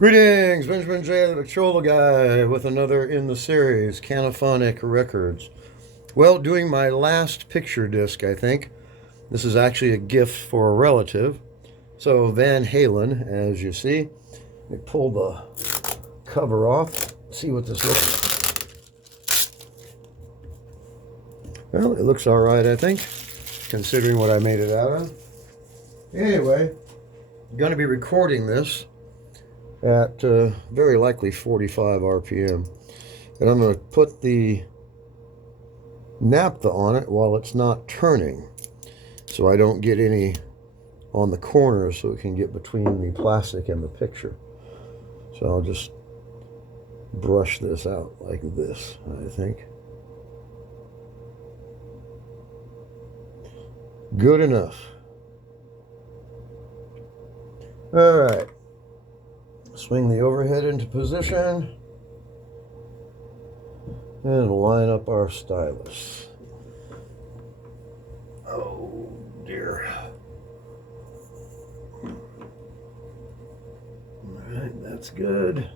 Greetings, Benjamin J. the THEVICTROLAGUY with another in the series, Canophonic Records. Well, doing my last picture disc, I think. This is actually a gift for a relative. So Van Halen, as you see. Let me pull the cover off, see what this looks like. Well, it looks alright, I think, considering what I made it out of. Anyway, I'm going to be recording this at very likely 45 RPM. And I'm going to put the naphtha on it while it's not turning, so I don't get any on the corners, so it can get between the plastic and the picture. So I'll just brush this out like this, I think. Good enough. All right. Swing the overhead into position and line up our stylus. Oh dear. Alright, that's good.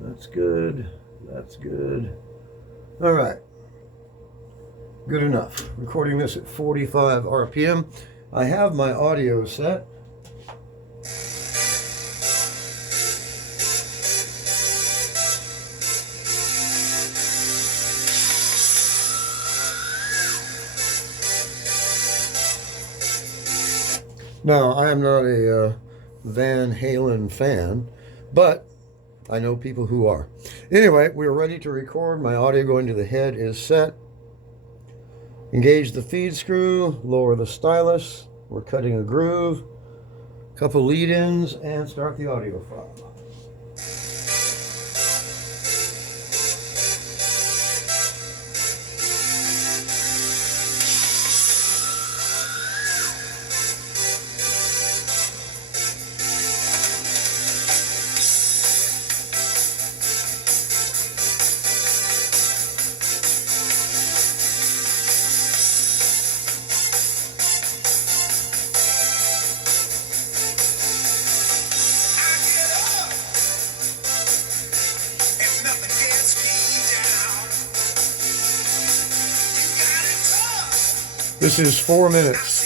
That's good. That's good. Alright. Good enough. Recording this at 45 RPM. I have my audio set. Now, I am not a Van Halen fan, but I know people who are. Anyway, we're ready to record. My audio going to the head is set. Engage the feed screw, lower the stylus. We're cutting a groove, couple lead-ins, and start the audio file. This is 4 minutes.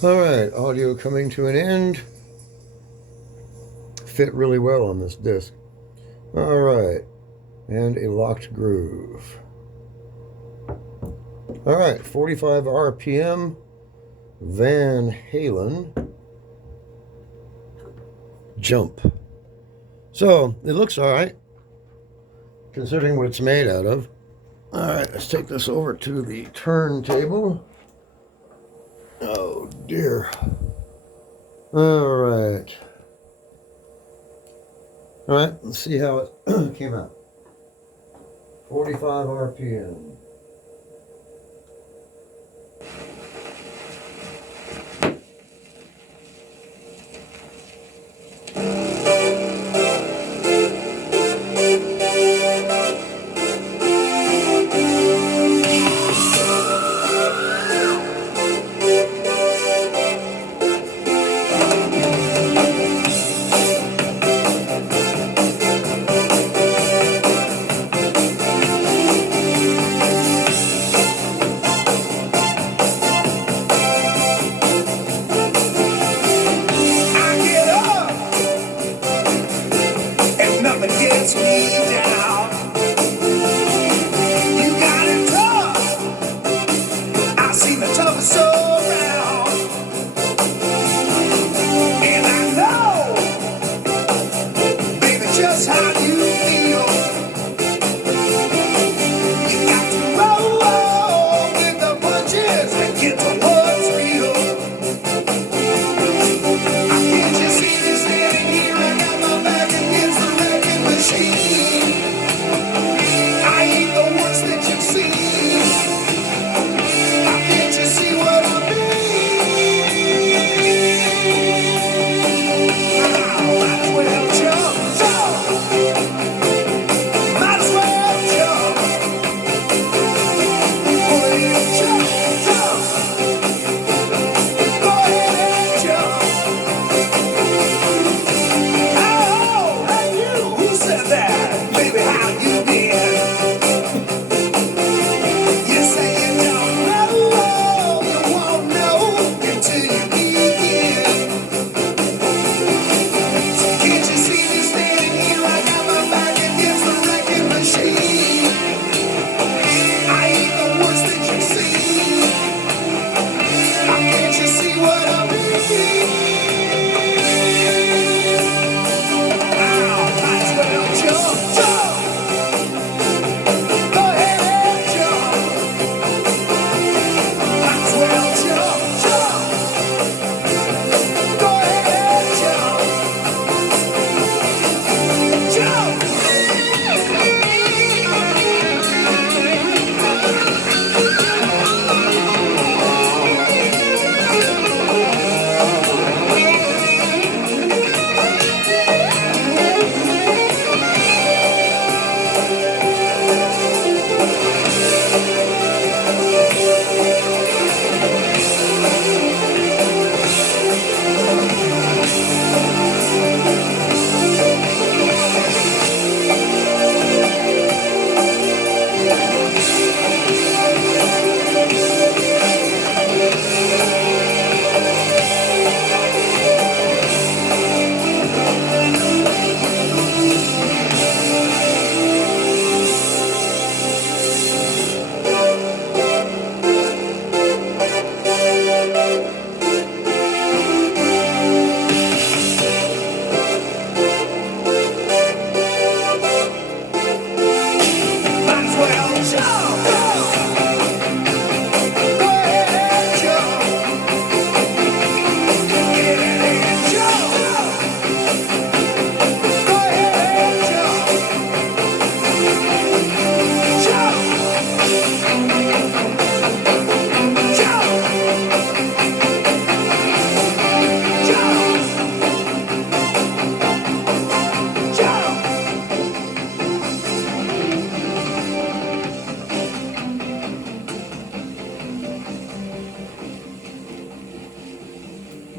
Alright, audio coming to an end. Fit really well on this disc. Alright, and a locked groove. Alright, 45 RPM, Van Halen, Jump. So, it looks alright, considering what it's made out of. Alright, let's take this over to the turntable. Oh dear. Alright. Alright, let's see how it came out. 45 RPM.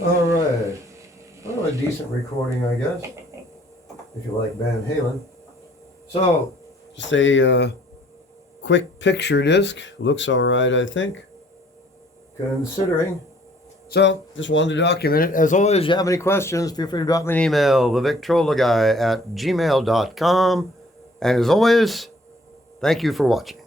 Alright. Well, a decent recording, I guess, if you like Van Halen. So, just a quick picture disc. Looks alright, I think, considering So, just wanted to document it. As always, if you have any questions, feel free to drop me an email, THEVICTROLAGUY@gmail.com. And as always, thank you for watching.